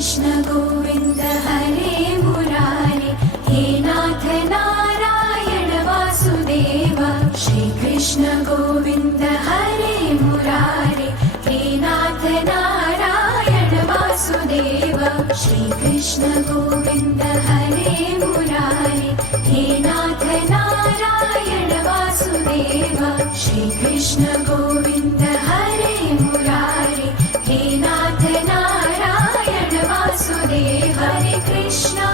कृष्ण गोविन्द हरे मुरारे, हे नाथ नारायण वासुदेव। श्री कृष्ण गोविन्द हरे मुरारे, हे नाथ नारायण वासुदेव। श्री कृष्ण गोविन्द हरे मुरारे, हे नाथ नारायण वासुदेव। श्री कृष्ण गोविन्द हरे मुरारे, हे नाथ नारायण वासुदेव। हरे कृष्णा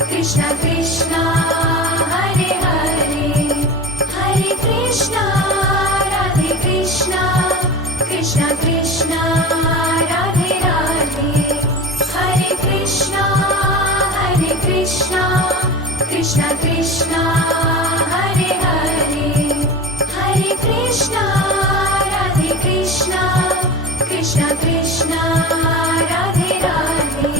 कृष्ण कृष्ण हरे हरे, हरे कृष्णा राधे कृष्णा कृष्ण कृष्ण राधे राधे। हरे कृष्णा कृष्ण कृष्ण हरे हरे, हरे कृष्णा राधे कृष्णा कृष्ण कृष्ण राधे राधे।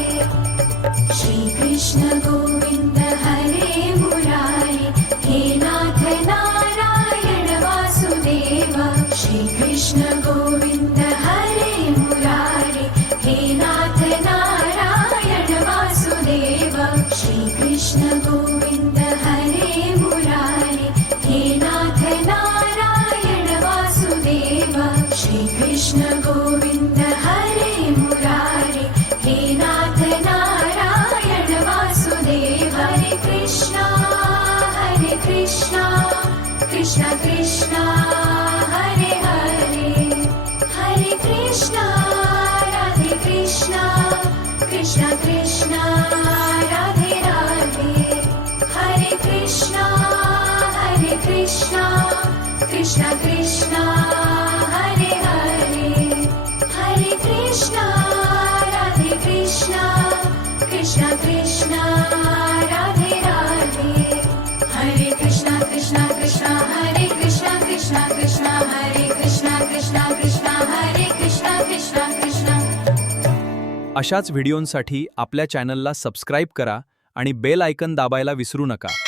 श्री कृष्ण गोविन्द हरे मुरारे, हे नाथ नारायण वासुदेव। श्री कृष्ण गोविन्द हरे मुरारे, हे नाथ नारायण वासुदेव। श्री कृष्ण गोविन्द हरे मुरारे, हे नाथ नारायण वासुदेव। श्री कृष्ण गोविन्द हरे मुरारे, हे नाथ नारायण वासुदेव। हरे कृष्णा कृष्ण कृष्ण हरे हरे, हरे कृष्णा राधे कृष्णा कृष्ण कृष्ण राधे राधे। हरे कृष्णा कृष्ण कृष्ण हरे हरे, हरे कृष्णा राधे कृष्णा कृष्ण कृष्ण राधे राधे। हरे कृष्णा कृष्ण कृष्ण हरे कृष्णा कृष्ण कृष्ण हरे कृष्णा कृष्ण कृष्ण हरे कृष्णा कृष्ण कृष्ण। अशाच व्हिडिओंसाठी आपल्या चॅनलला सबस्क्राईब करा आणि बेल आयकॉन दाबायला विसरू नका।